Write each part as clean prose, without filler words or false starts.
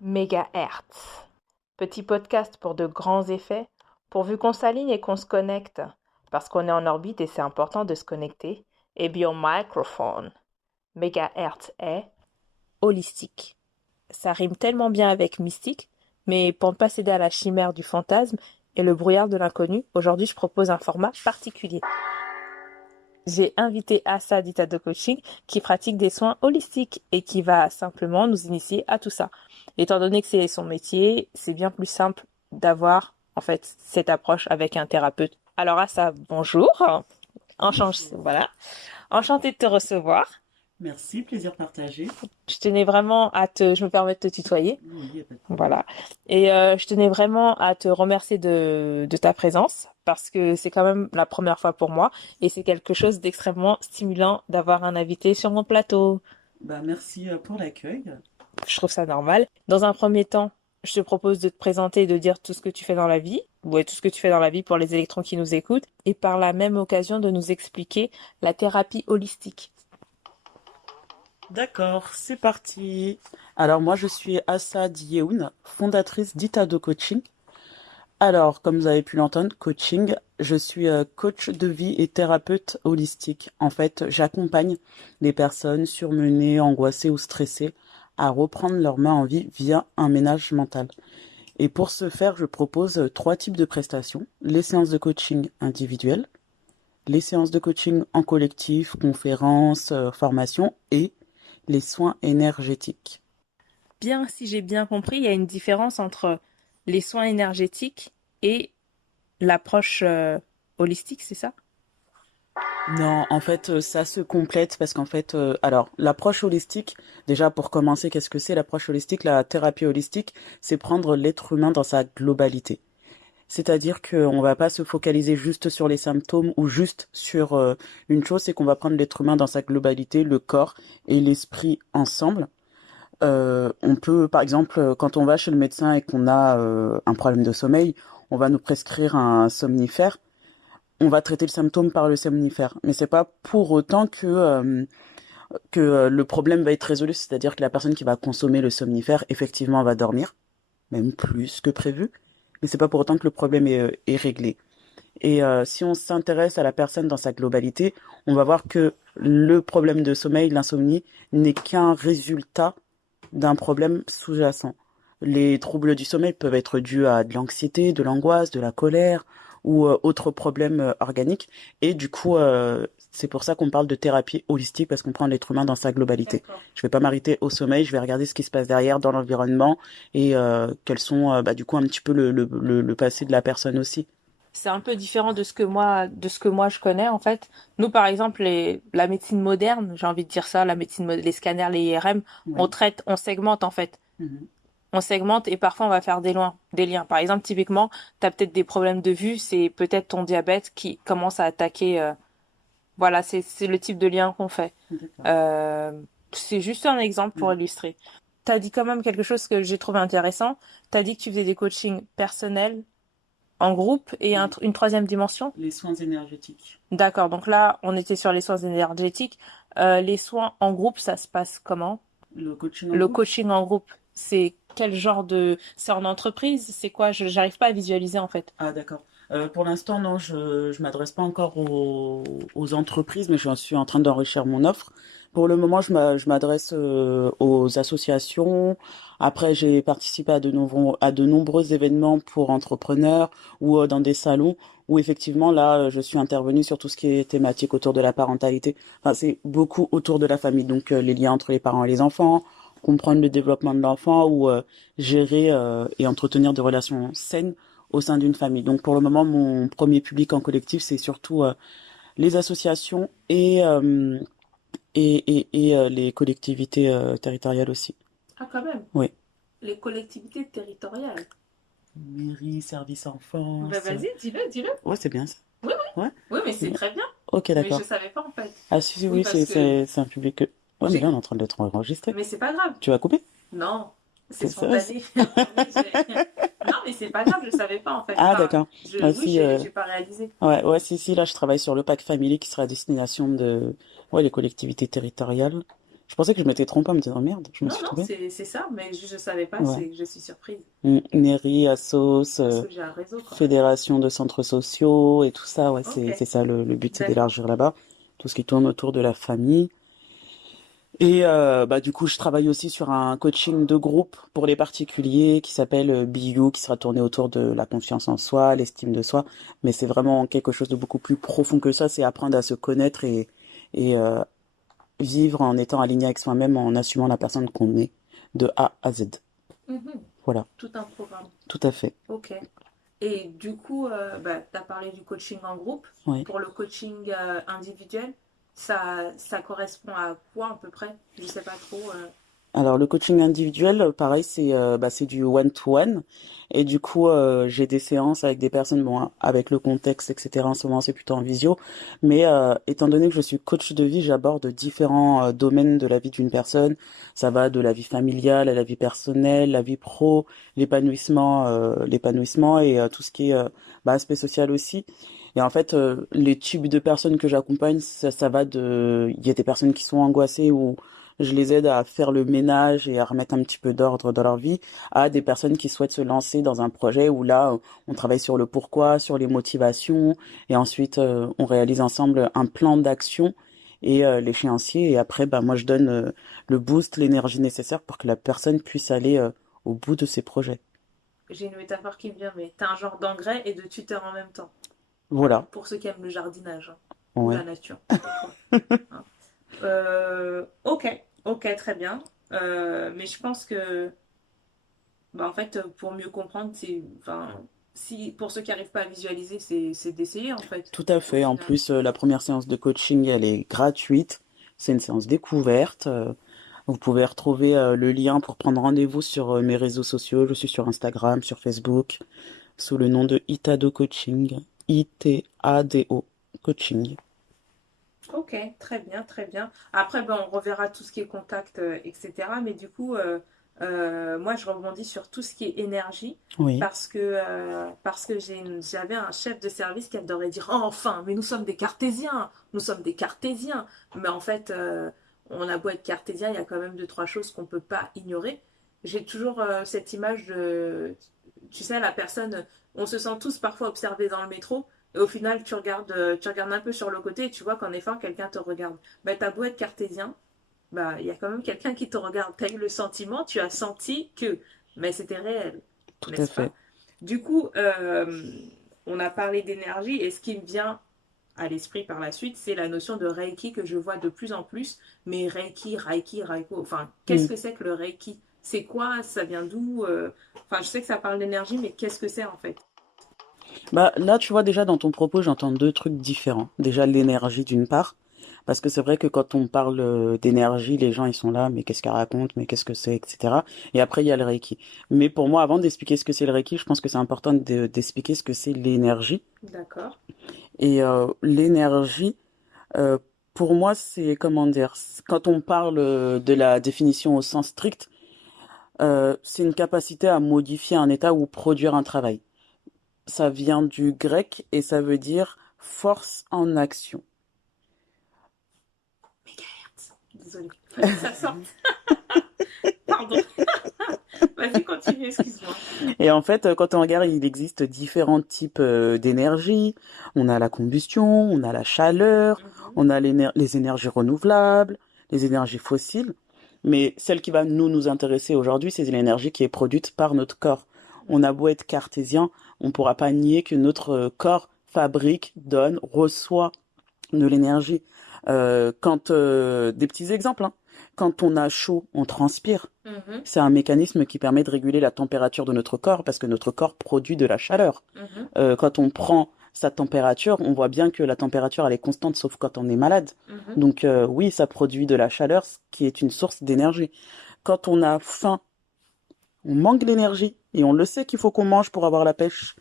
Mégahertz. Petit podcast pour de grands effets, pourvu qu'on s'aligne et qu'on se connecte, parce qu'on est en orbite et c'est important de se connecter. Et bien, microphone. Mégahertz est holistique. Ça rime tellement bien avec mystique, mais pour ne pas céder à la chimère du fantasme et le brouillard de l'inconnu, aujourd'hui je propose un format particulier. J'ai invité Assa d'Itado Coaching qui pratique des soins holistiques et qui va simplement nous initier à tout ça. Étant donné que c'est son métier, c'est bien plus simple d'avoir en fait cette approche avec un thérapeute. Alors Assa, bonjour. Voilà. Enchantée de te recevoir. Merci, plaisir partagé. Je tenais vraiment je me permets de te tutoyer. Oui, y a pas de problème. Voilà. Et je tenais vraiment à te remercier de ta présence parce que c'est quand même la première fois pour moi et c'est quelque chose d'extrêmement stimulant d'avoir un invité sur mon plateau. Merci pour l'accueil. Je trouve ça normal. Dans un premier temps, je te propose de te présenter et de dire tout ce que tu fais dans la vie, ou tout ce que tu fais dans la vie pour les électrons qui nous écoutent, et par la même occasion de nous expliquer la thérapie holistique. D'accord, c'est parti. Alors moi je suis Assa Diehoun, fondatrice d'Itado Coaching. Alors, comme vous avez pu l'entendre, coaching, je suis coach de vie et thérapeute holistique. En fait, j'accompagne les personnes surmenées, angoissées ou stressées à reprendre leurs mains en vie via un ménage mental. Et pour ce faire, je propose 3 types de prestations. Les séances de coaching individuelles, les séances de coaching en collectif, conférences, formations et les soins énergétiques. Bien, si j'ai bien compris, il y a une différence entre les soins énergétiques et l'approche holistique, c'est ça? Non, en fait, ça se complète parce qu'en fait, alors, l'approche holistique, déjà pour commencer, qu'est-ce que c'est l'approche holistique? La thérapie holistique, c'est prendre l'être humain dans sa globalité. C'est-à-dire qu'on va pas se focaliser juste sur les symptômes ou juste sur une chose, c'est qu'on va prendre l'être humain dans sa globalité, le corps et l'esprit ensemble. On peut, par exemple, quand on va chez le médecin et qu'on a un problème de sommeil, on va nous prescrire un somnifère. On va traiter le symptôme par le somnifère, mais c'est pas pour autant que le problème va être résolu. C'est-à-dire que la personne qui va consommer le somnifère, effectivement, va dormir, même plus que prévu, mais c'est pas pour autant que le problème est réglé. Et si on s'intéresse à la personne dans sa globalité, on va voir que le problème de sommeil, l'insomnie, n'est qu'un résultat d'un problème sous-jacent. Les troubles du sommeil peuvent être dus à de l'anxiété, de l'angoisse, de la colère ou autres problèmes organiques. Et du coup, c'est pour ça qu'on parle de thérapie holistique parce qu'on prend l'être humain dans sa globalité. D'accord. Je vais pas m'arrêter au sommeil, je vais regarder ce qui se passe derrière dans l'environnement et quels sont du coup un petit peu le passé de la personne aussi. C'est un peu différent de ce que moi je connais en fait. Nous par exemple la médecine moderne, j'ai envie de dire ça, les scanners, les IRM, Oui. on segmente en fait. Mhm. On segmente et parfois on va faire des liens. Par exemple, typiquement, tu as peut-être des problèmes de vue, c'est peut-être ton diabète qui commence à attaquer. Voilà, c'est le type de lien qu'on fait. D'accord. C'est juste un exemple pour Mhm. illustrer. Tu as dit quand même quelque chose que j'ai trouvé intéressant. Tu as dit que tu faisais des coachings personnels en groupe et Oui. une troisième dimension. Les soins énergétiques. D'accord, donc là, on était sur les soins énergétiques. Les soins en groupe, ça se passe comment? Le coaching en Le groupe. coaching en groupe, c'est quel genre de... C'est en entreprise? C'est quoi? J'arrive pas à visualiser en fait. Ah, d'accord. Pour l'instant, non, je m'adresse pas encore aux entreprises, mais je suis en train d'enrichir mon offre. Pour le moment, je m'adresse aux associations. Après, j'ai participé à de nombreux événements pour entrepreneurs ou dans des salons où effectivement, là, je suis intervenue sur tout ce qui est thématique autour de la parentalité. Enfin, c'est beaucoup autour de la famille, donc les liens entre les parents et les enfants, comprendre le développement de l'enfant ou gérer et entretenir des relations saines au sein d'une famille. Donc pour le moment, mon premier public en collectif, c'est surtout les associations et les collectivités territoriales aussi. Ah, quand même. Oui. Les collectivités territoriales. Mairie, service enfance. Vas-y, dis-le. Ouais, c'est bien ça. Oui, Ouais. oui, mais c'est très bien. Ok, Mais je d'accord. savais pas en fait. Ah si, si, Oui, oui, parce que c'est un public que... Ouais, mais là, on est en train de te enregistrer. Mais c'est pas grave. Tu vas couper? Non, c'est C'est ça, spontané. Non, mais c'est pas grave, je savais pas en fait. Ah, Enfin, d'accord. Ah, oui, si, j'ai pas réalisé. ouais, si, là, je travaille sur le pack Family qui sera à destination de, ouais, les collectivités territoriales. Je pensais que je m'étais trompée en me disant merde, je me Non, suis non, trompée. c'est ça, mais je ne savais pas, Ouais. je suis surprise. Neri, Assos, Parce que j'ai un réseau, quoi. Fédération de centres sociaux et tout ça, ouais, Ok, c'est ça le but, c'est d'accord. d'élargir là-bas. Tout ce qui tourne autour de la famille. Et bah du coup, je travaille aussi sur un coaching de groupe pour les particuliers qui s'appelle Be You, qui sera tourné autour de la confiance en soi, l'estime de soi. Mais c'est vraiment quelque chose de beaucoup plus profond que ça. C'est apprendre à se connaître et vivre en étant aligné avec soi-même, en assumant la personne qu'on est de A à Z. Mhm. Voilà, Tout un programme. tout à fait. Ok. Et du coup, bah, tu as parlé du coaching en groupe. Oui. Pour le coaching individuel, ça correspond à quoi à peu près? Je sais pas trop. Alors le coaching individuel, pareil, c'est du one-to-one. Et du coup, j'ai des séances avec des personnes, bon, hein, avec le contexte, etc. En ce moment, c'est plutôt en visio. Mais étant donné que je suis coach de vie, j'aborde différents domaines de la vie d'une personne. Ça va de la vie familiale à la vie personnelle, la vie pro, l'épanouissement et tout ce qui est aspect social aussi. Et en fait, les types de personnes que j'accompagne, ça va de... Il y a des personnes qui sont angoissées ou je les aide à faire le ménage et à remettre un petit peu d'ordre dans leur vie, à des personnes qui souhaitent se lancer dans un projet où là, on travaille sur le pourquoi, sur les motivations, et ensuite on réalise ensemble un plan d'action et l'échéancier. Et après, bah, moi, je donne le boost, l'énergie nécessaire pour que la personne puisse aller au bout de ses projets. J'ai une métaphore qui me vient, mais tu as un genre d'engrais et de tuteur en même temps. Voilà. Pour ceux qui aiment le jardinage, hein, ou la Ouais. nature, des fois. Hein. Ok, ok, très bien. Mais je pense que, bah, en fait, pour mieux comprendre, enfin, si, pour ceux qui n'arrivent pas à visualiser, c'est d'essayer, en fait, Tout à au fait. En final. plus, la première séance de coaching, elle est gratuite. C'est une séance découverte. Vous pouvez retrouver le lien pour prendre rendez-vous sur mes réseaux sociaux. Je suis sur Instagram, sur Facebook, sous le nom de Itado Coaching. Itado Coaching. Ok, très bien, très bien. Après, ben, on reverra tout ce qui est contact, etc. Mais du coup, moi, je rebondis sur tout ce qui est énergie Oui, parce que j'avais un chef de service qui adorait dire oh, enfin, mais nous sommes des cartésiens, nous sommes des cartésiens. Mais en fait, on a beau être cartésien, il y a quand même deux, trois choses qu'on ne peut pas ignorer. J'ai toujours cette image de, tu sais, la personne, on se sent tous parfois observés dans le métro. Et au final, tu regardes un peu sur le côté et tu vois qu'en effet, quelqu'un te regarde. Bah, t'as beau être cartésien, bah, il y a quand même quelqu'un qui te regarde. T'as eu le sentiment, tu as senti que, mais c'était réel, tout à n'est-ce fait. pas? Du coup, on a parlé d'énergie et ce qui me vient à l'esprit par la suite, c'est la notion de Reiki que je vois de plus en plus. Mais Reiki, Reiki, Reiko, enfin, qu'est-ce Hmm. que c'est que le Reiki? C'est quoi? Ça vient d'où? Enfin, je sais que ça parle d'énergie, mais qu'est-ce que c'est en fait? Bah, là, tu vois, déjà dans ton propos, j'entends deux trucs différents. Déjà, l'énergie d'une part. Parce que c'est vrai que quand on parle d'énergie, les gens, ils sont là, mais qu'est-ce qu'elle raconte, mais qu'est-ce que c'est, etc. Et après, il y a le Reiki. Mais pour moi, avant d'expliquer ce que c'est le Reiki, je pense que c'est important d'expliquer ce que c'est l'énergie. D'accord. Et l'énergie, euh, pour moi, c'est, comment dire, quand on parle de la définition au sens strict, c'est une capacité à modifier un état ou produire un travail. Ça vient du grec et ça veut dire force en action. Mégahertz. Désolée, fallait que ça sorte. Pardon. Vas-y, continue, excuse-moi. Et en fait, quand on regarde, il existe différents types d'énergie. On a la combustion, on a la chaleur, Mhm. on a les énergies renouvelables, les énergies fossiles. Mais celle qui va nous intéresser aujourd'hui, c'est l'énergie qui est produite par notre corps. On a beau être cartésien, on ne pourra pas nier que notre corps fabrique, donne, reçoit de l'énergie. Des petits exemples, hein. Quand on a chaud, on transpire. Mhm. C'est un mécanisme qui permet de réguler la température de notre corps parce que notre corps produit de la chaleur. Mhm. Quand on prend sa température, on voit bien que la température elle est constante sauf quand on est malade. Mhm. Donc oui, ça produit de la chaleur, ce qui est une source d'énergie. Quand on a faim, on manque d'énergie et on le sait qu'il faut qu'on mange pour avoir la pêche.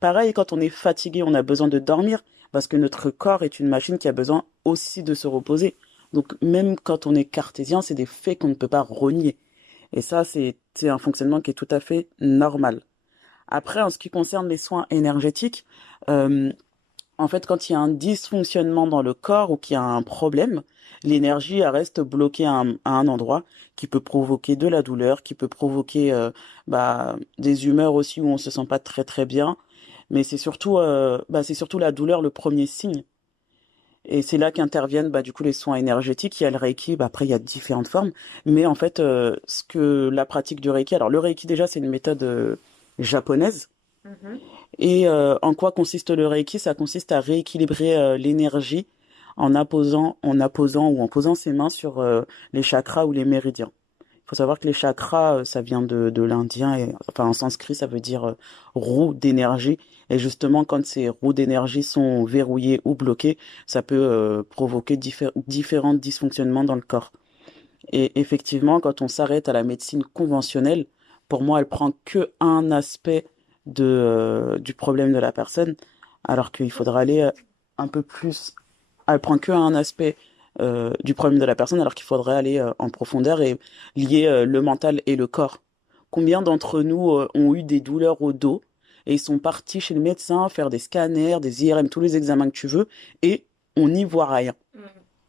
Pareil, quand on est fatigué, on a besoin de dormir parce que notre corps est une machine qui a besoin aussi de se reposer. Donc même quand on est cartésien, c'est des faits qu'on ne peut pas renier. Et ça, c'est un fonctionnement qui est tout à fait normal. Après, en ce qui concerne les soins énergétiques, euh, En fait, quand il y a un dysfonctionnement dans le corps ou qu'il y a un problème, l'énergie elle reste bloquée à un endroit qui peut provoquer de la douleur, qui peut provoquer des humeurs aussi où on se sent pas très très bien. Mais c'est surtout la douleur le premier signe. Et c'est là qu'interviennent du coup les soins énergétiques. Il y a le Reiki, après il y a différentes formes. Mais en fait, ce que la pratique du Reiki, alors le Reiki déjà c'est une méthode japonaise. Mhm. Et en quoi consiste le Reiki? Ça consiste à rééquilibrer l'énergie en apposant ou en posant ses mains sur les chakras ou les méridiens. Il faut savoir que les chakras, ça vient de l'indien, et, enfin en sanskrit, ça veut dire roue d'énergie. Et justement, quand ces roues d'énergie sont verrouillées ou bloquées, ça peut provoquer différents dysfonctionnements dans le corps. Et effectivement, quand on s'arrête à la médecine conventionnelle, pour moi, elle prend que un aspect du problème de la personne, alors qu'il faudra aller un peu plus. Elle prend que un aspect du problème de la personne, alors qu'il faudrait aller en profondeur et lier le mental et le corps. Combien d'entre nous ont eu des douleurs au dos et ils sont partis chez le médecin faire des scanners, des IRM, tous les examens que tu veux, et on n'y voit rien. Mm.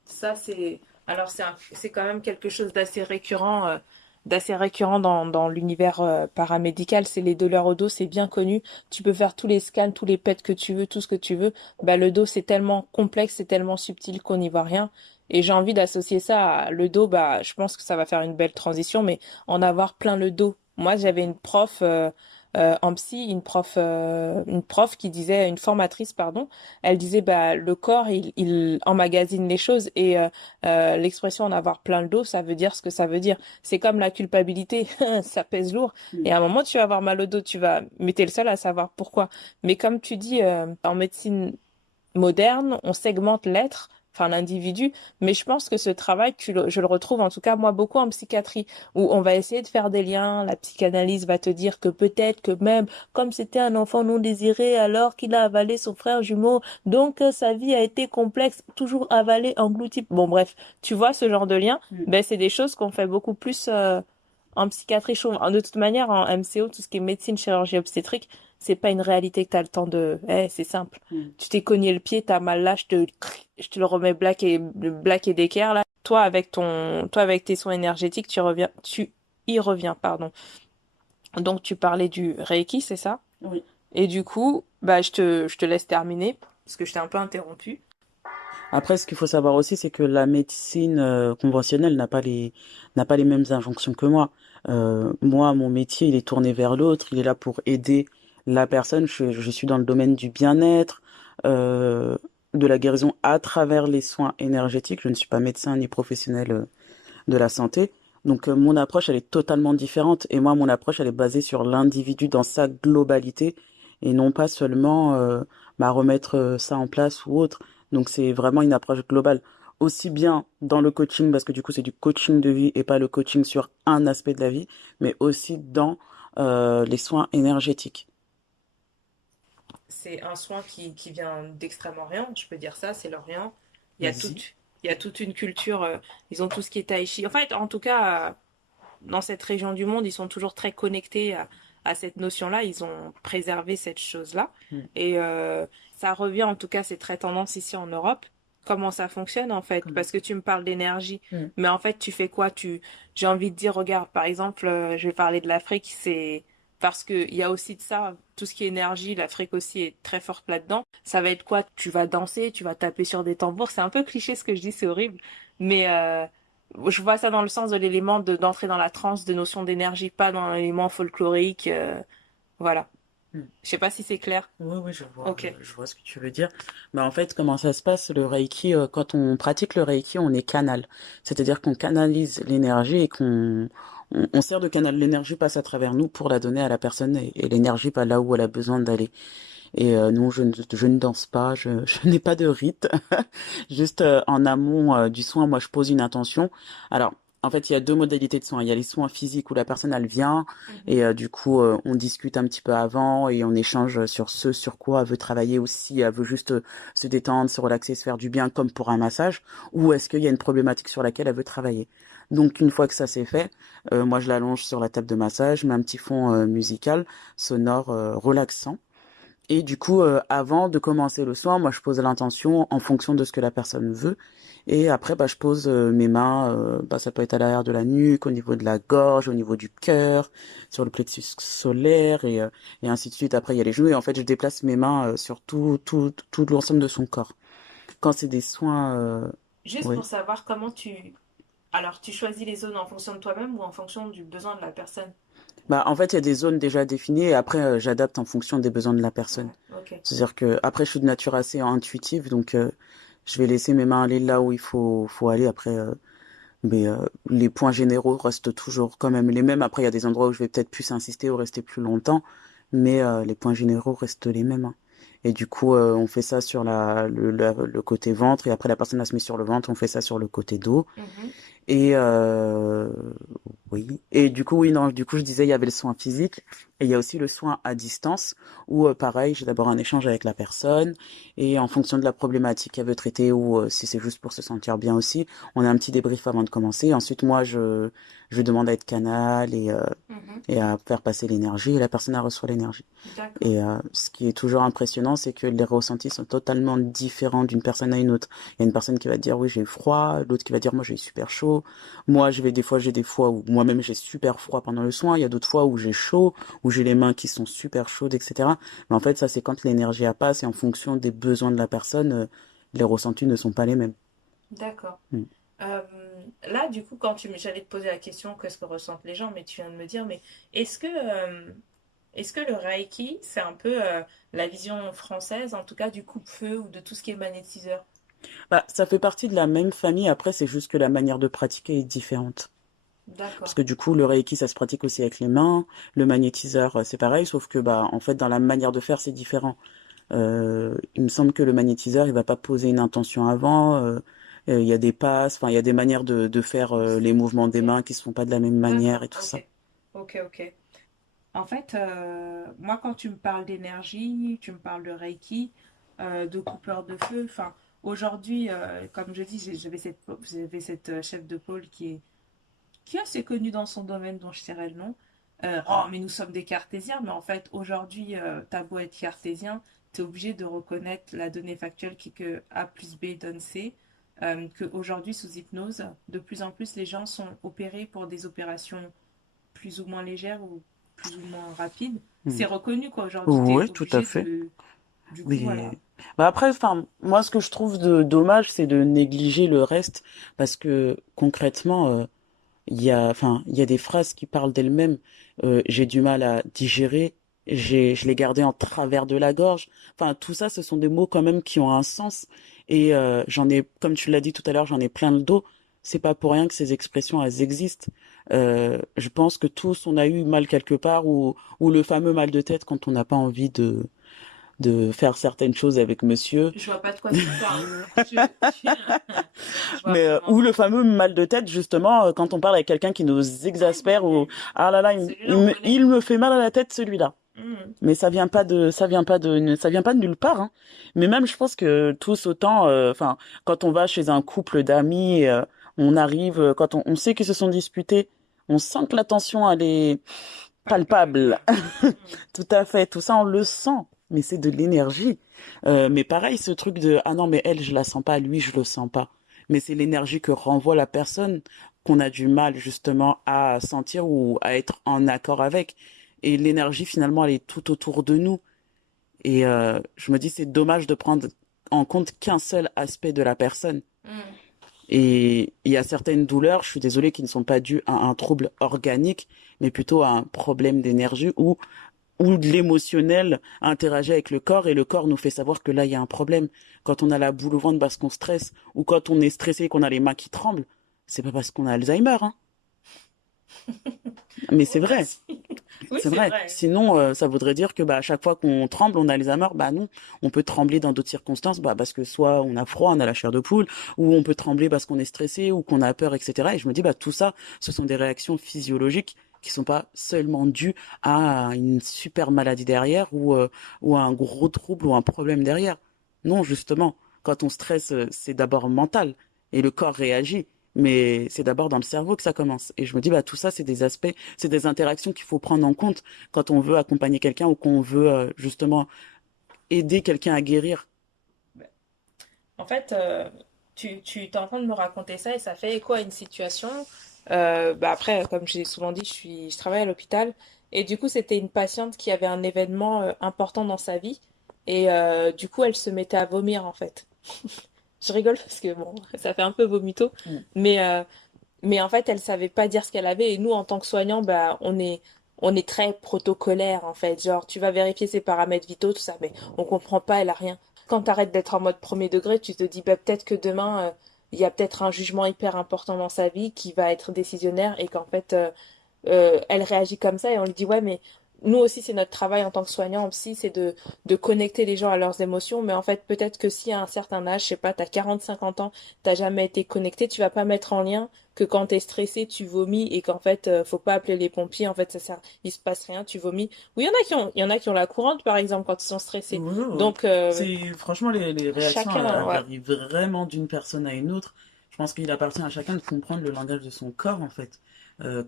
Ça, c'est. Alors, c'est quand même quelque chose d'assez récurrent dans l'univers paramédical. C'est les douleurs au dos, c'est bien connu. Tu peux faire tous les scans, tous les PET que tu veux, tout ce que tu veux. Bah, le dos, c'est tellement complexe, c'est tellement subtil qu'on n'y voit rien. Et j'ai envie d'associer ça à le dos. Bah, je pense que ça va faire une belle transition, mais en avoir plein le dos. Moi, j'avais une prof en psy, une prof qui disait, une formatrice, pardon. Elle disait, bah, le corps, il emmagasine les choses et l'expression en avoir plein le dos, ça veut dire ce que ça veut dire. C'est comme la culpabilité, ça pèse lourd. Et à un moment, tu vas avoir mal au dos, mais t'es le seul à savoir pourquoi. Mais comme tu dis, en médecine moderne, on segmente l'être, enfin l'individu, mais je pense que ce travail, je le retrouve en tout cas moi beaucoup en psychiatrie, où on va essayer de faire des liens, la psychanalyse va te dire que peut-être que même comme c'était un enfant non désiré alors qu'il a avalé son frère jumeau, donc sa vie a été complexe, toujours avalé, englouti. Bon bref, tu vois ce genre de lien, ben c'est des choses qu'on fait beaucoup plus en psychiatrie, je trouve. De toute manière, en MCO, tout ce qui est médecine, chirurgie obstétrique, c'est pas une réalité que t'as le temps de. C'est simple. Mm. Tu t'es cogné le pied, t'as mal là, je te le remets black et d'équerre là. Toi avec tes soins énergétiques, tu y reviens, pardon. Donc tu parlais du Reiki, c'est ça? Oui. Et du coup, bah je te laisse terminer parce que je t'ai un peu interrompu. Après, ce qu'il faut savoir aussi, c'est que la médecine conventionnelle n'a pas les mêmes injonctions que moi. Moi, mon métier, il est tourné vers l'autre. Il est là pour aider la personne. Je suis dans le domaine du bien-être, euh, de la guérison à travers les soins énergétiques. Je ne suis pas médecin ni professionnel de la santé. Donc, mon approche, elle est totalement différente. Et moi, mon approche, elle est basée sur l'individu dans sa globalité et non pas seulement remettre ça en place ou autre. Donc, c'est vraiment une approche globale. Aussi bien dans le coaching, parce que du coup, c'est du coaching de vie et pas le coaching sur un aspect de la vie, mais aussi dans les soins énergétiques. C'est un soin qui vient d'Extrême-Orient, je peux dire ça, c'est l'Orient. Il y a Vas-y. toute, il y a toute une culture, ils ont tout ce qui est tai chi. En fait, en tout cas, dans cette région du monde, ils sont toujours très connectés à cette notion-là. Ils ont préservé cette chose-là. Mm. Et ça revient, en tout cas, c'est très tendance ici en Europe. Comment ça fonctionne en fait? Comment Parce que tu me parles d'énergie, Mm. mais en fait, tu fais quoi? J'ai envie de dire, regarde, par exemple, je vais parler de l'Afrique, c'est parce que il y a aussi de ça, tout ce qui est énergie, l'Afrique aussi est très forte là-dedans. Ça va être quoi? Tu vas danser, tu vas taper sur des tambours. C'est un peu cliché ce que je dis, c'est horrible, mais je vois ça dans le sens de l'élément d'entrer dans la transe, de notion d'énergie, pas dans l'élément folklorique. Voilà. Mm. Je sais pas si c'est clair. Oui, oui, Ok. je vois ce que tu veux dire. Mais en fait, comment ça se passe, le Reiki, quand on pratique le Reiki, on est canal. C'est-à-dire qu'on canalise l'énergie et on sert de canal. L'énergie passe à travers nous pour la donner à la personne et l'énergie va là où elle a besoin d'aller. Et non, je ne danse pas, je n'ai pas de rite. Juste en amont du soin, moi, je pose une intention. Alors, en fait, il y a deux modalités de soins. Il y a les soins physiques où la personne, elle vient et du coup, on discute un petit peu avant et on échange sur ce sur quoi elle veut travailler aussi. Elle veut juste se détendre, se relaxer, se faire du bien comme pour un massage. Ou est-ce qu'il y a une problématique sur laquelle elle veut travailler? Donc, une fois que ça c'est fait, moi, je l'allonge sur la table de massage, je mets un petit fond musical, sonore, relaxant. Et du coup, avant de commencer le soin, moi, je pose l'intention en fonction de ce que la personne veut. Et après, bah, je pose mes mains, bah, ça peut être à l'arrière de la nuque, au niveau de la gorge, au niveau du cœur, sur le plexus solaire, et ainsi de suite. Après, il y a les genoux, et en fait, je déplace mes mains sur tout l'ensemble de son corps. Quand c'est des soins, Juste pour oui. savoir comment tu... Alors, tu choisis les zones en fonction de toi-même ou en fonction du besoin de la personne? Bah, en fait, il y a des zones déjà définies, et après, j'adapte en fonction des besoins de la personne. Ouais, ok. C'est-à-dire que après, je suis de nature assez intuitive, donc je vais laisser mes mains aller là où faut aller. Après, mais les points généraux restent toujours quand même les mêmes. Après, il y a des endroits où je vais peut-être plus insister ou rester plus longtemps, mais les points généraux restent les mêmes, hein. Et du coup, on fait ça sur le côté ventre, et après la personne elle se met sur le ventre, on fait ça sur le côté dos. Mhm. Et oui. Et du coup, oui, non, du coup, je disais, il y avait le soin physique et il y a aussi le soin à distance où, pareil, j'ai d'abord un échange avec la personne et en fonction de la problématique qu'elle veut traiter ou si c'est juste pour se sentir bien aussi, on a un petit débrief avant de commencer. Ensuite, moi, je demande à être canal Mhm. et à faire passer l'énergie et la personne, elle reçoit l'énergie. D'accord. Et ce qui est toujours impressionnant, c'est que les ressentis sont totalement différents d'une personne à une autre. Il y a une personne qui va dire oui j'ai eu froid, l'autre qui va dire moi j'ai eu super chaud. Moi j'ai des fois où moi-même j'ai super froid pendant le soin. Il y a d'autres fois où j'ai chaud, où j'ai les mains qui sont super chaudes, etc. Mais en fait ça c'est quand l'énergie passe et en fonction des besoins de la personne, les ressentis ne sont pas les mêmes. D'accord. Mm. Euh, Là, du coup, j'allais te poser la question, qu'est-ce que ressentent les gens, mais tu viens de me dire, mais est-ce que, euh, est-ce que le Reiki, c'est un peu la vision française, en tout cas du coupe-feu ou de tout ce qui est magnétiseur? Bah, ça fait partie de la même famille. Après c'est juste que la manière de pratiquer est différente. Parce D'accord. que du coup, le Reiki, ça se pratique aussi avec les mains. Le magnétiseur, c'est pareil, sauf que bah en fait, dans la manière de faire, c'est différent. Il me semble que le magnétiseur, il va pas poser une intention avant. Il y a des passes, enfin, il y a des manières de faire les mouvements des Ok. mains qui se font pas de la même manière D'accord. et tout ça. Ok. Ok, ok. En fait, moi, quand tu me parles d'énergie, tu me parles de Reiki, de coupeur de feu, enfin, aujourd'hui, comme je dis, j'avais cette chef de pôle qui est assez connue dans son domaine, dont je dirais le nom. Oh, mais nous sommes des cartésiens, mais en fait, aujourd'hui, t'as beau être cartésien, t'es obligé de reconnaître la donnée factuelle qui est que A plus B donne C, qu'aujourd'hui, sous hypnose, de plus en plus, les gens sont opérés pour des opérations plus ou moins légères ou plus ou moins rapides. Hmm. C'est reconnu, quoi. Aujourd'hui, t'es Oui, tout à obligé fait. de... Du coup, voilà. Oui. Bah après, enfin, moi, ce que je trouve dommage, c'est de négliger le reste, parce que concrètement, il y a des phrases qui parlent d'elles-mêmes. J'ai du mal à digérer. Je l'ai gardé en travers de la gorge. Enfin, tout ça, ce sont des mots quand même qui ont un sens. Et j'en ai, comme tu l'as dit tout à l'heure, j'en ai plein le dos. C'est pas pour rien que ces expressions, elles existent. Je pense que tous, on a eu mal quelque part ou le fameux mal de tête quand on n'a pas envie de faire certaines choses avec monsieur. Je vois pas de quoi tu parles. Je vois Mais vraiment ou pas. le fameux mal de tête justement quand on parle avec quelqu'un qui nous Aïe, exaspère aïe, ou aïe. ah là là Celui-là, on connaît. il me fait mal à la tête celui-là. Hmm. Mais ça vient pas de nulle part, hein. Mais même je pense que tous autant enfin quand on va chez un couple d'amis on arrive quand on sait qu'ils se sont disputés, on sent que la tension elle est palpable. Palpable. Hmm. Tout à fait, tout ça on le sent. Mais c'est de l'énergie. Mais pareil, ce truc de ah non mais elle je la sens pas, lui je le sens pas. Mais c'est l'énergie que renvoie la personne qu'on a du mal justement à sentir ou à être en accord avec. Et l'énergie finalement elle est tout autour de nous. Et je me dis c'est dommage de prendre en compte qu'un seul aspect de la personne. Hmm. Et il y a certaines douleurs, je suis désolée, qui ne sont pas dues à un trouble organique, mais plutôt à un problème d'énergie où de l'émotionnel interagit avec le corps et le corps nous fait savoir que là, il y a un problème. Quand on a la boule au ventre parce qu'on stresse ou quand on est stressé et qu'on a les mains qui tremblent, c'est pas parce qu'on a Alzheimer, hein. Mais Oui, c'est vrai, aussi. Oui, c'est c'est vrai. vrai. Sinon, ça voudrait dire que bah, à chaque fois qu'on tremble, on a Alzheimer. Bah non, on peut trembler dans d'autres circonstances, bah, parce que soit on a froid, on a la chair de poule, ou on peut trembler parce qu'on est stressé ou qu'on a peur, etc. Et je me dis, bah, tout ça, ce sont des réactions physiologiques qui sont pas seulement dues à une super maladie derrière ou à un gros trouble ou un problème derrière. Non, justement, quand on stresse, c'est d'abord mental et le corps réagit. Mais c'est d'abord dans le cerveau que ça commence. Et je me dis, bah, tout ça, c'est des aspects, c'est des interactions qu'il faut prendre en compte quand on veut accompagner quelqu'un ou qu'on veut justement aider quelqu'un à guérir. En fait, tu es en train de me raconter ça et ça fait écho à une situation. Bah après, comme j'ai souvent dit, je travaille à l'hôpital et du coup, c'était une patiente qui avait un événement important dans sa vie et du coup, elle se mettait à vomir en fait. Je rigole parce que bon, ça fait un peu vomito, Mm. mais mais en fait, elle savait pas dire ce qu'elle avait et nous, en tant que soignants, bah on est très protocolaire en fait. Genre, tu vas vérifier ses paramètres vitaux, tout ça, mais on comprend pas, elle a rien. Quand t'arrêtes d'être en mode premier degré, tu te dis bah peut-être que demain il y a peut-être un jugement hyper important dans sa vie qui va être décisionnaire et qu'en fait elle réagit comme ça et on lui dit ouais mais nous aussi c'est notre travail en tant que soignant en psy c'est de connecter les gens à leurs émotions mais en fait peut-être que si à un certain âge je sais pas t'as 40 50 ans t'as jamais été connecté tu vas pas mettre en lien que quand t'es stressé tu vomis et qu'en fait faut pas appeler les pompiers en fait ça sert il se passe rien tu vomis oui il y en a qui ont la courante par exemple quand ils sont stressés Ouais, ouais. donc C'est franchement les réactions, chacun elles ouais. varient vraiment d'une personne à une autre. Je pense qu'il appartient à chacun de comprendre le langage de son corps en fait.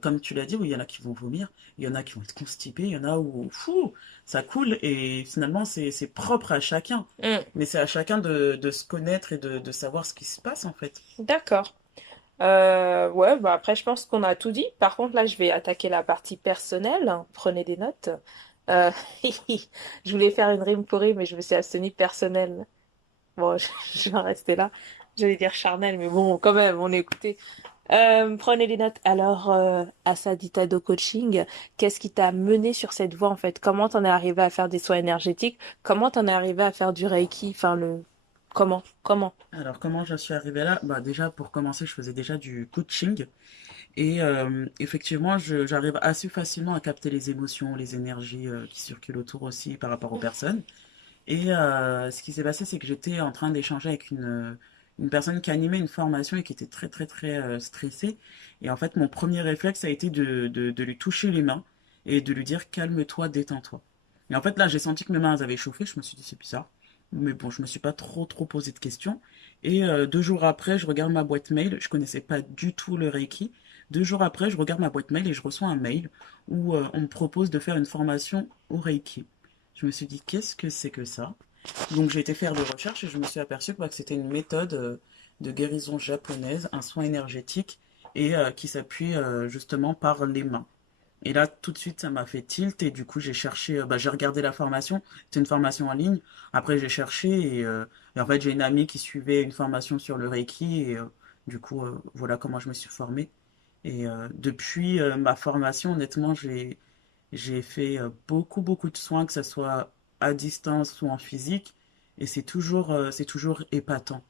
Comme tu l'as dit, oui, il y en a qui vont vomir, il y en a qui vont être constipés, il y en a où fou, ça coule et finalement c'est propre à chacun. Mm, Mais c'est à chacun de se connaître et de savoir ce qui se passe en fait. d'accord. Ouais, bah après, je pense qu'on a tout dit. Par contre, là, je vais attaquer la partie personnelle. Prenez des notes. Euh, je voulais faire une rime pourrie, mais je me suis abstenue personnelle. Bon, je vais en rester là. J'allais dire charnel, mais bon, quand même, on est écouté. Prenez des notes. Alors, Asadita do Coaching, qu'est-ce qui t'a mené sur cette voie, en fait? Comment t'en es arrivé à faire des soins énergétiques? Comment t'en es arrivé à faire du Reiki? Enfin, comment? Alors comment je suis arrivée là? Bah déjà pour commencer, je faisais déjà du coaching. Et effectivement, j'arrive assez facilement à capter les émotions, les énergies qui circulent autour aussi par rapport aux personnes. Et ce qui s'est passé, c'est que j'étais en train d'échanger avec une personne qui animait une formation et qui était très très très stressée. Et en fait, mon premier réflexe a été de lui toucher les mains et de lui dire calme-toi, détends-toi. Et en fait, là, j'ai senti que mes mains elles avaient chauffé. Je me suis dit c'est bizarre. Mais bon, je me suis pas trop posé de questions. Et 2 jours après, je regarde ma boîte mail. Je connaissais pas du tout le Reiki. 2 jours après, je regarde ma boîte mail et je reçois un mail où on me propose de faire une formation au Reiki. Je me suis dit, qu'est-ce que c'est que ça? Donc j'ai été faire des recherches et je me suis aperçu que c'était une méthode de guérison japonaise, un soin énergétique et qui s'appuie justement par les mains. Et là, tout de suite, ça m'a fait tilt et du coup, j'ai cherché, j'ai regardé la formation. C'était une formation en ligne. Après, j'ai cherché et en fait, j'ai une amie qui suivait une formation sur le Reiki et du coup, voilà comment je me suis formée. Et depuis ma formation, honnêtement, j'ai fait beaucoup de soins, que ce soit à distance ou en physique, et c'est toujours épatant.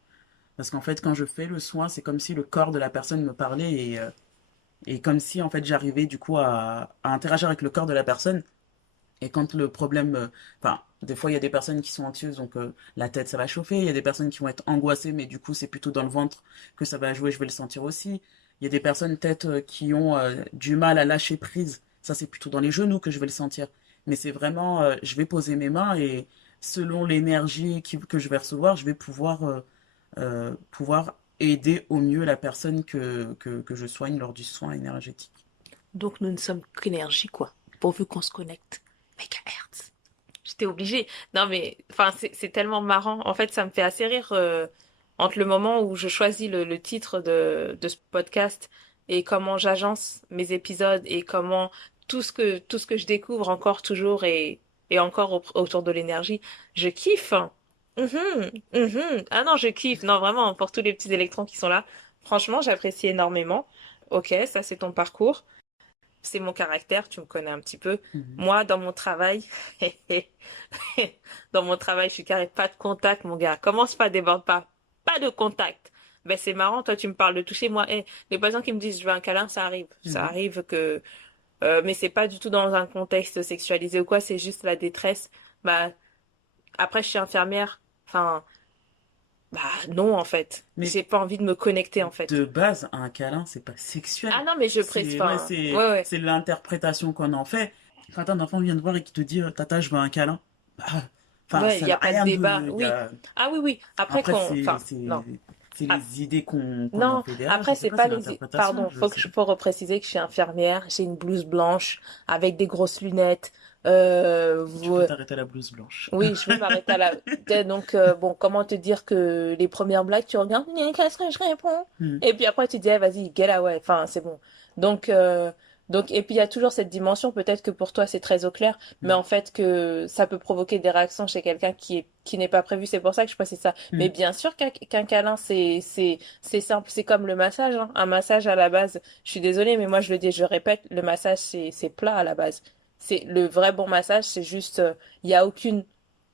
Parce qu'en fait, quand je fais le soin, c'est comme si le corps de la personne me parlait et comme si en fait j'arrivais du coup à interagir avec le corps de la personne. Et quand le problème, enfin, des fois il y a des personnes qui sont anxieuses, donc la tête ça va chauffer. Il y a des personnes qui vont être angoissées, mais du coup c'est plutôt dans le ventre que ça va jouer. Je vais le sentir aussi. Il y a des personnes peut-être qui ont du mal à lâcher prise. Ça c'est plutôt dans les genoux que je vais le sentir. Mais c'est vraiment, je vais poser mes mains et selon l'énergie que je vais recevoir, je vais pouvoir aider au mieux la personne que je soigne lors du soin énergétique. Donc nous ne sommes qu'énergie, quoi, pourvu qu'on se connecte. Mégahertz. J'étais obligée. Non mais, enfin, c'est tellement marrant. En fait, ça me fait assez rire entre le moment où je choisis le titre de ce podcast et comment j'agence mes épisodes et comment tout ce que je découvre encore toujours et encore autour de l'énergie, je kiffe. Ah non, je kiffe. Non, vraiment, pour tous les petits électrons qui sont là. Franchement, j'apprécie énormément. Ok, ça c'est ton parcours. C'est mon caractère, tu me connais un petit peu. Mhm. Moi, dans mon travail, dans mon travail, je suis carré, pas de contact, mon gars. Commence pas, déborde pas. Pas de contact. Ben, c'est marrant, toi, tu me parles de toucher. Moi, les patients qui me disent, je veux un câlin, ça arrive. Ça Mhm. arrive que, mais c'est pas du tout dans un contexte sexualisé ou quoi, c'est juste la détresse. Bah, après, je suis infirmière. Enfin, bah, non, en fait. Mais J'ai pas envie de me connecter, en fait. de base, un câlin, c'est pas sexuel. Ah non, mais je précise, C'est ouais, enfin, ouais, ouais. c'est l'interprétation qu'on en fait. Quand un enfant vient te voir et qui te dit Tata, je veux un câlin. Bah, enfin, Ouais, il ça n'y n'a a pas de rien débat. de. Oui. Ah oui, oui. Après Après, qu'on, enfin, non. c'est Ah, les idées qu'on en non, fait derrière. Je après sais c'est pas, pas c'est les... l'interprétation. Pardon, Je sais pas. faut repréciser que je suis infirmière, j'ai une blouse blanche avec des grosses lunettes. Tu peux t'arrêter à la blouse blanche. Oui, je vais m'arrêter à la... Donc, bon, comment te dire que les premières blagues, tu regardes, mais qu'est-ce que je réponds? Hmm, Et puis après, tu dis, eh, vas-y, get away, enfin, c'est bon. Donc, et puis il y a toujours cette dimension, peut-être que pour toi c'est très au clair, mais hmm, en fait que ça peut provoquer des réactions chez quelqu'un qui n'est pas prévu, c'est pour ça que je précise ça. Mais hmm. bien sûr qu'un câlin, c'est simple, c'est comme le massage, hein. Un massage à la base, je suis désolée, mais moi je le dis, je répète, le massage c'est plat à la base. C'est le vrai bon massage, c'est juste, il y a aucune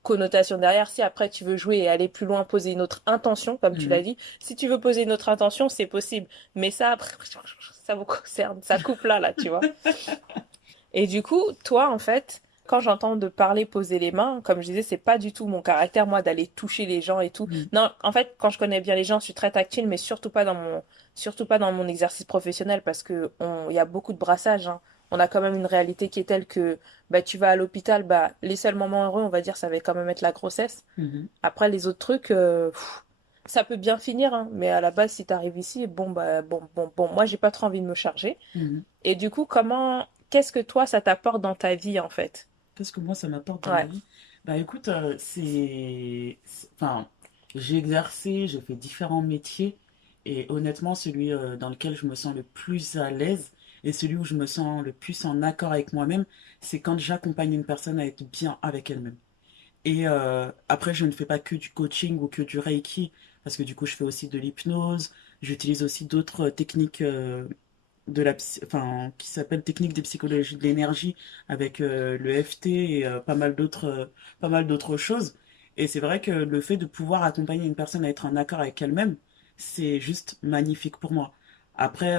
connotation derrière. Si après tu veux jouer et aller plus loin, poser une autre intention, comme tu Hmm. l'as dit, si tu veux poser une autre intention, c'est possible. Mais ça, après, ça vous concerne, ça coupe là, tu vois. Et du coup, toi, en fait, quand j'entends de parler poser les mains, comme je disais, c'est pas du tout mon caractère, moi, d'aller toucher les gens et tout. Hmm. Non, en fait, quand je connais bien les gens, je suis très tactile, mais surtout pas dans mon exercice professionnel parce que il y a beaucoup de brassage, hein. On a quand même une réalité qui est telle que, bah, tu vas à l'hôpital, bah, les seuls moments heureux, on va dire, ça va quand même être la grossesse. Mhm. Après, les autres trucs, ça peut bien finir, hein, mais à la base, si t'arrives ici, bon, bah, bon, moi, j'ai pas trop envie de me charger. Mhm. Et du coup, qu'est-ce que toi, ça t'apporte dans ta vie, en fait? Qu'est-ce que moi ça m'apporte dans ma Ouais. vie? Bah écoute, enfin, j'ai exercé, j'ai fait différents métiers et honnêtement, celui dans lequel je me sens le plus à l'aise et celui où je me sens le plus en accord avec moi-même, c'est quand j'accompagne une personne à être bien avec elle-même. Et après, je ne fais pas que du coaching ou que du Reiki, parce que du coup, je fais aussi de l'hypnose, j'utilise aussi d'autres techniques enfin, qui s'appelle Technique de psychologie de l'énergie avec le FT et pas mal d'autres choses. Et c'est vrai que le fait de pouvoir accompagner une personne à être en accord avec elle-même, c'est juste magnifique pour moi. Après,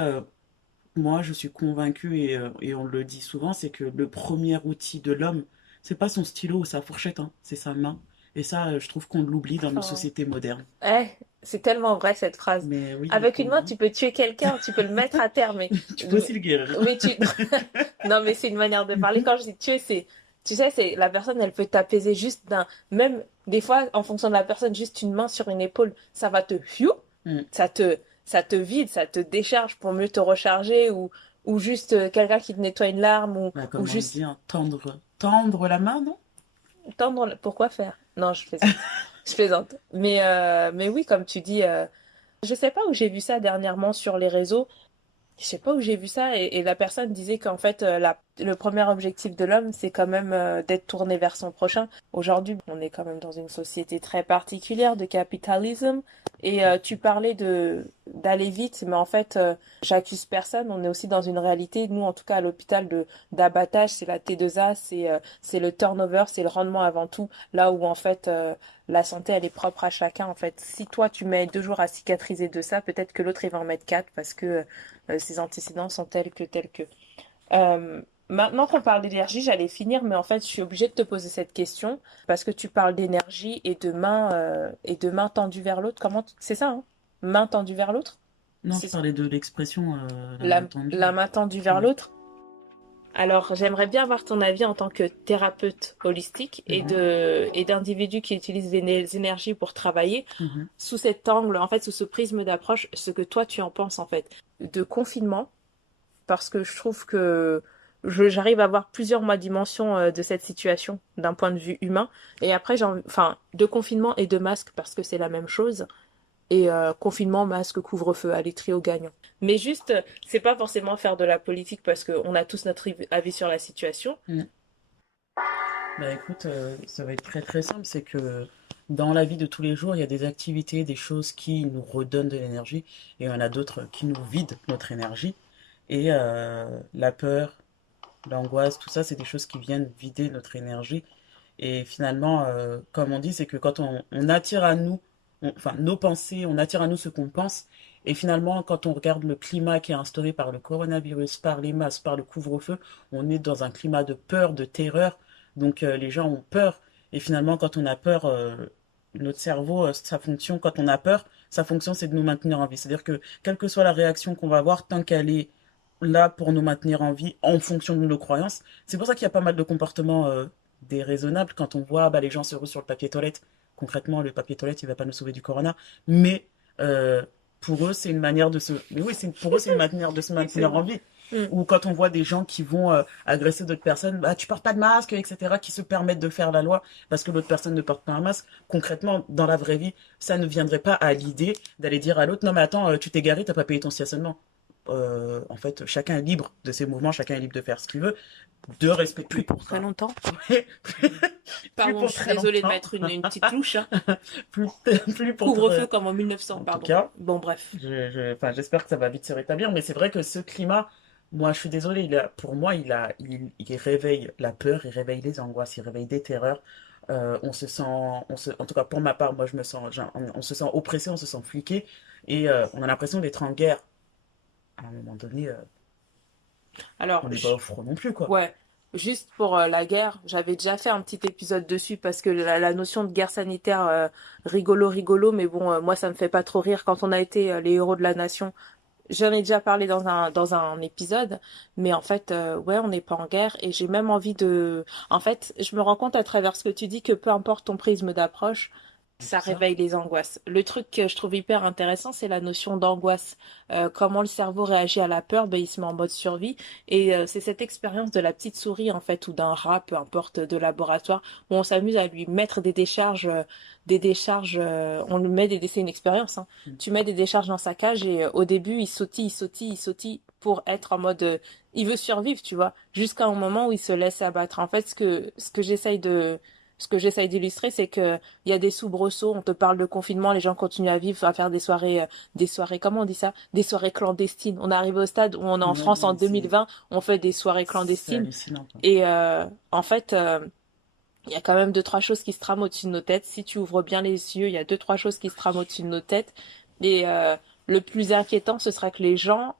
moi, je suis convaincue et on le dit souvent, c'est que le premier outil de l'homme, c'est pas son stylo ou sa fourchette, hein, c'est sa main. Et ça, je trouve qu'on l'oublie dans nos Enfin, sociétés modernes. eh, c'est tellement vrai, cette phrase. Mais oui, Avec pour une main, moi, tu peux tuer quelqu'un, tu peux le mettre à terre, tu peux aussi le guérir. mais tu, non, mais c'est une manière de parler. Quand je dis tuer, tu sais, c'est, la personne, elle peut t'apaiser juste même, des fois, en fonction de la personne, juste une main sur une épaule, ça va te, pfiou, Mm. ça te vide, ça te décharge pour mieux te recharger ou juste quelqu'un qui te nettoie une larme Bah, ou comme on dit, juste hein, tendre la main, non? pourquoi faire? Non, je plaisante. Je plaisante. Mais oui, comme tu dis, je sais pas où j'ai vu ça dernièrement sur les réseaux. Je sais pas où j'ai vu ça et la personne disait qu'en fait le premier objectif de l'homme c'est quand même d'être tourné vers son prochain. Aujourd'hui, on est quand même dans une société très particulière de capitalisme et tu parlais de d'aller vite, mais en fait j'accuse personne. On est aussi dans une réalité, nous en tout cas à l'hôpital de d'abattage, c'est la T2A, c'est le turnover, c'est le rendement avant tout. Là où en fait la santé elle est propre à chacun en fait. Si toi tu mets 2 jours à cicatriser de ça, peut-être que l'autre il va en mettre 4 parce que ses antécédents sont tels que. Maintenant qu'on parle d'énergie, j'allais finir, mais en fait, je suis obligée de te poser cette question parce que tu parles d'énergie et de main tendue vers l'autre. C'est ça, hein? Main tendue vers l'autre? Non, je C'est parlais de l'expression la main la tendue. main tendue vers Mm. l'autre. Alors, j'aimerais bien avoir ton avis en tant que thérapeute holistique Mhm, et d'individus qui utilisent les énergies pour travailler mhm. sous cet angle, en fait, sous ce prisme d'approche, ce que toi tu en penses en fait de confinement parce que je trouve que j'arrive à voir plusieurs moi dimensions de cette situation d'un point de vue humain et après enfin de confinement et de masque parce que c'est la même chose et confinement masque couvre-feu allez trio gagnant mais juste c'est pas forcément faire de la politique parce qu'on a tous notre avis sur la situation. Mm. Bah écoute, ça va être très très simple, c'est que dans la vie de tous les jours, il y a des activités, des choses qui nous redonnent de l'énergie, et il y en a d'autres qui nous vident notre énergie. Et la peur, l'angoisse, tout ça, c'est des choses qui viennent vider notre énergie. Et finalement, comme on dit, c'est que quand on attire à nous, enfin nos pensées, on attire à nous ce qu'on pense. Et finalement, quand on regarde le climat qui est instauré par le coronavirus, par les masques, par le couvre-feu, on est dans un climat de peur, de terreur. Donc les gens ont peur. Et finalement, quand on a peur, notre cerveau, sa fonction, quand on a peur, sa fonction, c'est de nous maintenir en vie. C'est-à-dire que quelle que soit la réaction qu'on va avoir, tant qu'elle est là pour nous maintenir en vie en fonction de nos croyances, c'est pour ça qu'il y a pas mal de comportements déraisonnable quand on voit bah, les gens se ruent sur le papier toilette. Concrètement, le papier toilette, il va pas nous sauver du corona. Mais pour eux, c'est une manière de se... Mais oui, pour eux, c'est une manière de se Oui, c'est maintenir en vrai. vie. Mm. Ou quand on voit des gens qui vont agresser d'autres personnes, bah tu portes pas de masque, etc., qui se permettent de faire la loi parce que l'autre personne ne porte pas un masque. Concrètement, dans la vraie vie, ça ne viendrait pas à l'idée d'aller dire à l'autre, non mais attends, tu t'es garé, t'as pas payé ton stationnement. En fait, chacun est libre de ses mouvements, chacun est libre de faire ce qu'il veut, de Plus respecter. pour très Enfin, longtemps. plus Pardon, pour je suis très désolée de longtemps, mettre une petite touche, hein. plus, plus pour Couvre-feu très... comme en 1900, En tout pardon. cas, Bon, bref. enfin, j'espère que ça va vite se rétablir, mais c'est vrai que ce climat, moi, je suis désolée, pour moi, il réveille la peur, il réveille les angoisses, il réveille des terreurs. On se sent, en tout cas pour ma part, moi, je me sens, on se sent oppressé, on se sent fliqué, et on a l'impression d'être en guerre. À un moment donné, Alors, on n'est pas au front non plus, quoi. ouais, juste pour la guerre, j'avais déjà fait un petit épisode dessus parce que la notion de guerre sanitaire, rigolo, rigolo, mais bon, moi ça me fait pas trop rire quand on a été les héros de la nation. J'en ai déjà parlé dans un épisode, mais en fait, ouais, on n'est pas en guerre et j'ai même envie de... En fait, je me rends compte à travers ce que tu dis que peu importe ton prisme d'approche, ça C'est ça. réveille les angoisses. Le truc que je trouve hyper intéressant, c'est la notion d'angoisse. Comment le cerveau réagit à la peur, ben, il se met en mode survie. Et c'est cette expérience de la petite souris, en fait, ou d'un rat, peu importe, de laboratoire, où on s'amuse à lui mettre des décharges, on lui met c'est une expérience, hein. Mm. Tu mets des décharges dans sa cage et au début, il sautille, il sautille, il sautille pour être en mode, il veut survivre, tu vois, jusqu'à un moment où il se laisse abattre. En fait, ce que j'essaye d'illustrer, c'est que il y a des soubresauts, on te parle de confinement, les gens continuent à vivre, à faire des soirées, comment on dit ça? Des soirées clandestines. On est arrivé au stade où on est en Ouais, France non, en mais 2020, on fait des soirées c'est clandestines. hallucinant, quoi. Et en fait, il y a quand même deux, trois choses qui se trament au-dessus de nos têtes. Si tu ouvres bien les yeux, il y a deux, trois choses qui se trament au-dessus de nos têtes. Et le plus inquiétant, ce sera que les gens,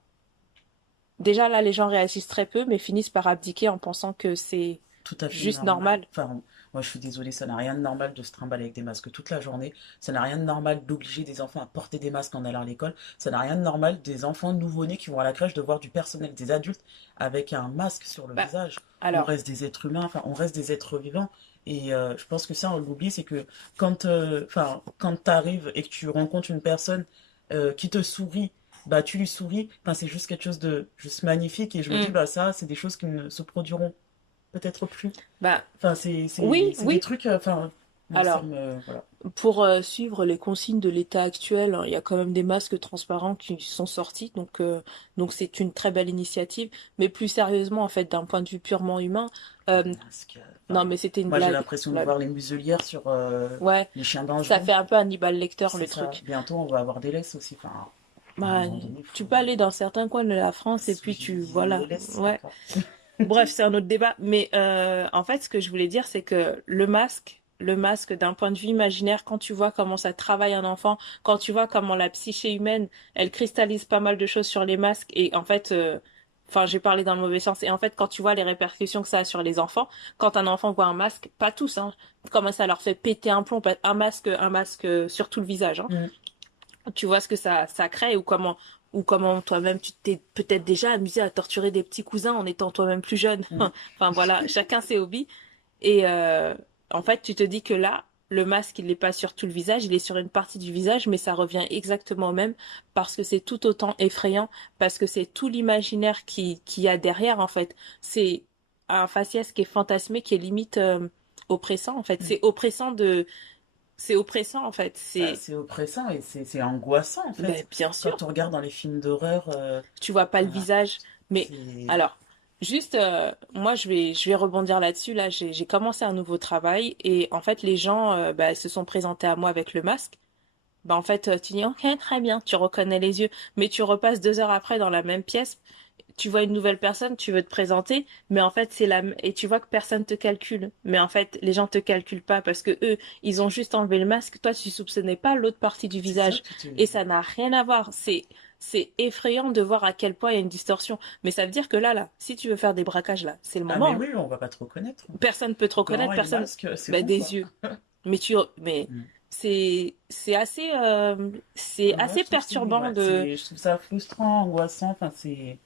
déjà là, les gens réagissent très peu, mais finissent par abdiquer en pensant que c'est Tout à fait juste normal. normal. Enfin, moi je suis désolée, ça n'a rien de normal de se trimballer avec des masques toute la journée. Ça n'a rien de normal d'obliger des enfants à porter des masques en allant à l'école. Ça n'a rien de normal des enfants nouveau-nés qui vont à la crèche de voir du personnel, des adultes avec un masque sur le Bah, visage. On alors, reste des êtres humains, enfin on reste des êtres vivants. Et je pense que ça, on l'oublie, c'est que quand tu arrives et que tu rencontres une personne qui te sourit, bah tu lui souris, enfin, c'est juste quelque chose de juste magnifique. Et je me dis, hmm, bah ça, c'est des choses qui ne se produiront peut-être plus. bah, Enfin, oui, c'est des oui. trucs. Enfin, moi, ça Alors, me. Voilà. pour suivre les consignes de l'État actuel, hein, il y a quand même des masques transparents qui sont sortis, donc c'est une très belle initiative. Mais plus sérieusement, en fait, d'un point de vue purement humain, Les euh, masques. non, Enfin, mais c'était une moi, j'ai blague. l'impression de Blague. voir les muselières sur Ouais, les chiens ça dangereux. fait un peu Hannibal Lecter C'est le ça. truc. Bientôt, on va avoir des laisses aussi. Enfin, à un Bah, moment donné, il tu faut. peux aller dans certains coins de la France et puis tu, Les voilà, laisses, ouais. d'accord. Bref, c'est un autre débat. Mais en fait, ce que je voulais dire, c'est que le masque, d'un point de vue imaginaire, quand tu vois comment ça travaille un enfant, quand tu vois comment la psyché humaine, elle cristallise pas mal de choses sur les masques, et en fait, enfin, j'ai parlé dans le mauvais sens. Et en fait, quand tu vois les répercussions que ça a sur les enfants, quand un enfant voit un masque, pas tous, hein, comment ça leur fait péter un plomb, un masque sur tout le visage, hein, Mm, tu vois ce que ça crée ou comment toi-même tu t'es peut-être déjà amusé à torturer des petits cousins en étant toi-même plus jeune. mm. Enfin voilà, chacun ses hobbies. Et en fait, tu te dis que là, le masque, il n'est pas sur tout le visage, il est sur une partie du visage, mais ça revient exactement au même parce que c'est tout autant effrayant, parce que c'est tout l'imaginaire qui y a derrière, en fait. C'est un faciès qui est fantasmé, qui est limite oppressant, en fait. Mm. C'est oppressant, en fait. Bah, C'est, c'est oppressant et c'est angoissant en ben, fait. bien sûr. Quand on regarde dans les films d'horreur, Tu vois pas le voilà, visage. Mais c'est. alors, juste, moi, je vais rebondir là-dessus. Là, j'ai commencé un nouveau travail et en fait, les gens bah, se sont présentés à moi avec le masque. Bah, en fait, tu dis, ok, très bien, tu reconnais les yeux, mais tu repasses 2 heures après dans la même pièce. Tu vois une nouvelle personne, tu veux te présenter, mais en fait, et tu vois que personne te calcule. Mais en fait, les gens te calculent pas parce que eux, ils ont juste enlevé le masque. Toi, tu soupçonnais pas l'autre partie du C'est ça, visage. Et ça n'a rien à voir. C'est effrayant de voir à quel point il y a une distorsion. Mais ça veut dire que là, si tu veux faire des braquages là, c'est le Ah, mais moment, hein. oui, on va pas te reconnaître. Personne peut te reconnaître, Gants et personne, masque, c'est ben, bon quoi. des yeux. Mais Mm. c'est Ah, moi, assez perturbant de. je trouve ça frustrant, angoissant. Enfin, c'est,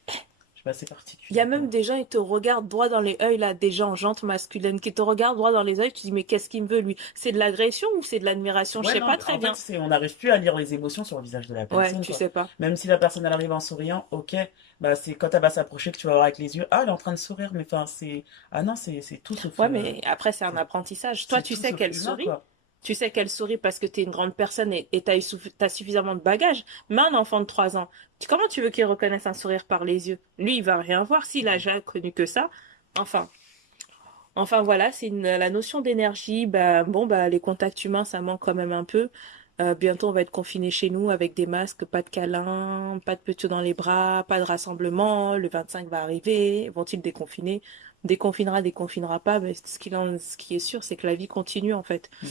Je suis assez Il y a particulier, même quoi. des gens, ils te regardent droit dans les yeux, là, des gens, jantes masculines, qui te regardent droit dans les yeux, tu dis, mais qu'est-ce qu'il me veut, lui? C'est de l'agression ou c'est de l'admiration? Je Ouais, sais non, pas mais très en fait, bien. on n'arrive plus à lire les émotions sur le visage de la Ouais, personne, tu quoi. sais pas. Même si la personne elle arrive en souriant, ok, bah c'est quand elle va s'approcher que tu vas voir avec les yeux, ah, elle est en train de sourire, mais enfin, ah non, c'est tout sauf, Ouais, mais après, c'est un c'est apprentissage. Toi, c'est tu tout sais sauf qu'elle humain, sourit. quoi. Tu sais qu'elle sourit parce que t'es une grande personne et t'as suffisamment de bagages. Mais un enfant de 3 ans, comment tu veux qu'il reconnaisse un sourire par les yeux? Lui, il va rien voir s'il a Mm. jamais connu que ça. Enfin, voilà, la notion d'énergie. Bah, bon, bah, les contacts humains, ça manque quand même un peu. Bientôt, on va être confinés chez nous avec des masques, pas de câlins, pas de petits dans les bras, pas de rassemblement. Le 25 va arriver. Vont-ils déconfiner? Déconfinera, déconfinera pas. Mais ce qui est sûr, c'est que la vie continue, en fait. Mm.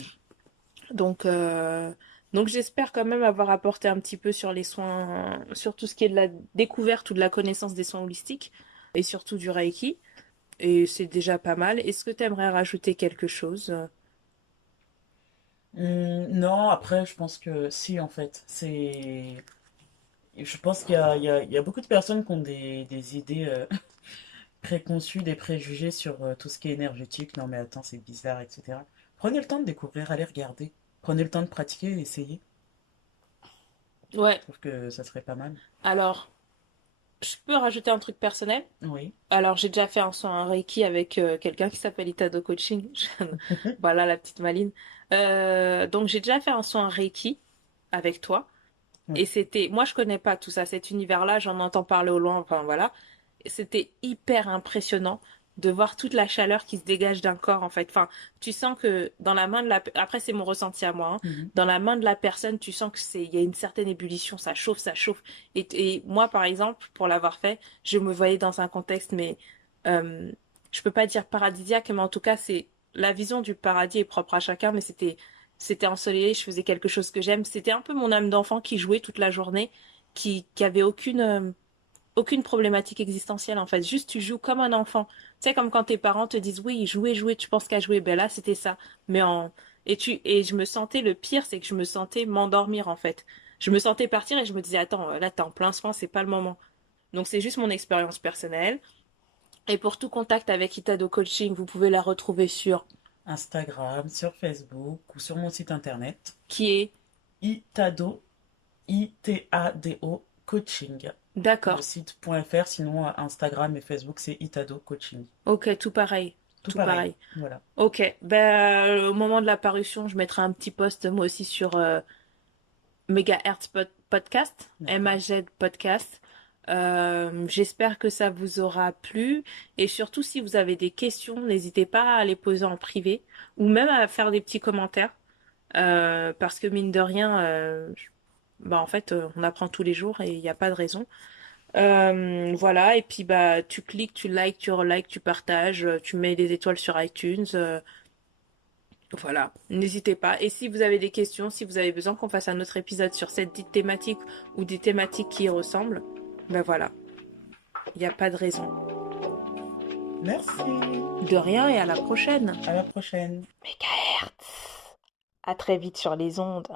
Donc, euh, donc j'espère quand même avoir apporté un petit peu sur les soins, sur tout ce qui est de la découverte ou de la connaissance des soins holistiques et surtout du Reiki. Et c'est déjà pas mal. Est-ce que tu aimerais rajouter quelque chose? Non, après, je pense que si, en fait, je pense qu'il y a beaucoup de personnes qui ont des idées préconçues, des préjugés sur tout ce qui est énergétique. Non, mais attends, c'est bizarre, etc. Prenez le temps de découvrir, allez regarder. Prenez le temps de pratiquer, essayez. Ouais. Je trouve que ça serait pas mal. Alors, je peux rajouter un truc personnel? Oui. Alors, j'ai déjà fait un soin Reiki avec quelqu'un qui s'appelle Itado Coaching. Voilà la petite maline. Donc, j'ai déjà fait un soin Reiki avec toi. Et Oui. moi je connais pas tout ça, cet univers-là, j'en entends parler au loin, enfin voilà. Et c'était hyper impressionnant de voir toute la chaleur qui se dégage d'un corps en fait. Enfin, tu sens que dans la main de après c'est mon ressenti à moi, hein. Mhm. Dans la main de la personne, tu sens que il y a une certaine ébullition, ça chauffe, ça chauffe. Et moi par exemple, pour l'avoir fait, je me voyais dans un contexte, mais euh, je peux pas dire paradisiaque, mais en tout cas c'est la vision du paradis est propre à chacun, mais c'était ensoleillé, je faisais quelque chose que j'aime. C'était un peu mon âme d'enfant qui jouait toute la journée, qui avait aucune problématique existentielle en fait. Juste tu joues comme un enfant. Tu sais, comme quand tes parents te disent oui, jouer, jouer, tu penses qu'à jouer. Ben là, c'était ça. Mais en et je me sentais le pire, c'est que je me sentais m'endormir en fait. Je me sentais partir et je me disais attends, là t'es en plein soin, c'est pas le moment. Donc c'est juste mon expérience personnelle. Et pour tout contact avec Itado Coaching, vous pouvez la retrouver sur Instagram, sur Facebook ou sur mon site internet. qui est Itado, Itado Coaching. Le d'accord. site.fr, sinon Instagram et Facebook, c'est Itado Coaching. Ok, tout pareil. Tout Tout pareil. pareil. Voilà. Ok, ben au moment de la parution, je mettrai un petit post moi aussi sur Megahertz Podcast, D'accord. MAZ Podcast. J'espère que ça vous aura plu et surtout si vous avez des questions, n'hésitez pas à les poser en privé ou même à faire des petits commentaires parce que mine de rien, bah en fait, on apprend tous les jours et il n'y a pas de raison. Voilà, et puis bah tu cliques, tu likes, tu relikes, tu partages, tu mets des étoiles sur iTunes. Voilà, n'hésitez pas. Et si vous avez des questions, si vous avez besoin qu'on fasse un autre épisode sur cette dite thématique ou des thématiques qui y ressemblent, ben voilà, il n'y a pas de raison. Merci. De rien et à la prochaine. À la prochaine. Mégahertz. À très vite sur les ondes.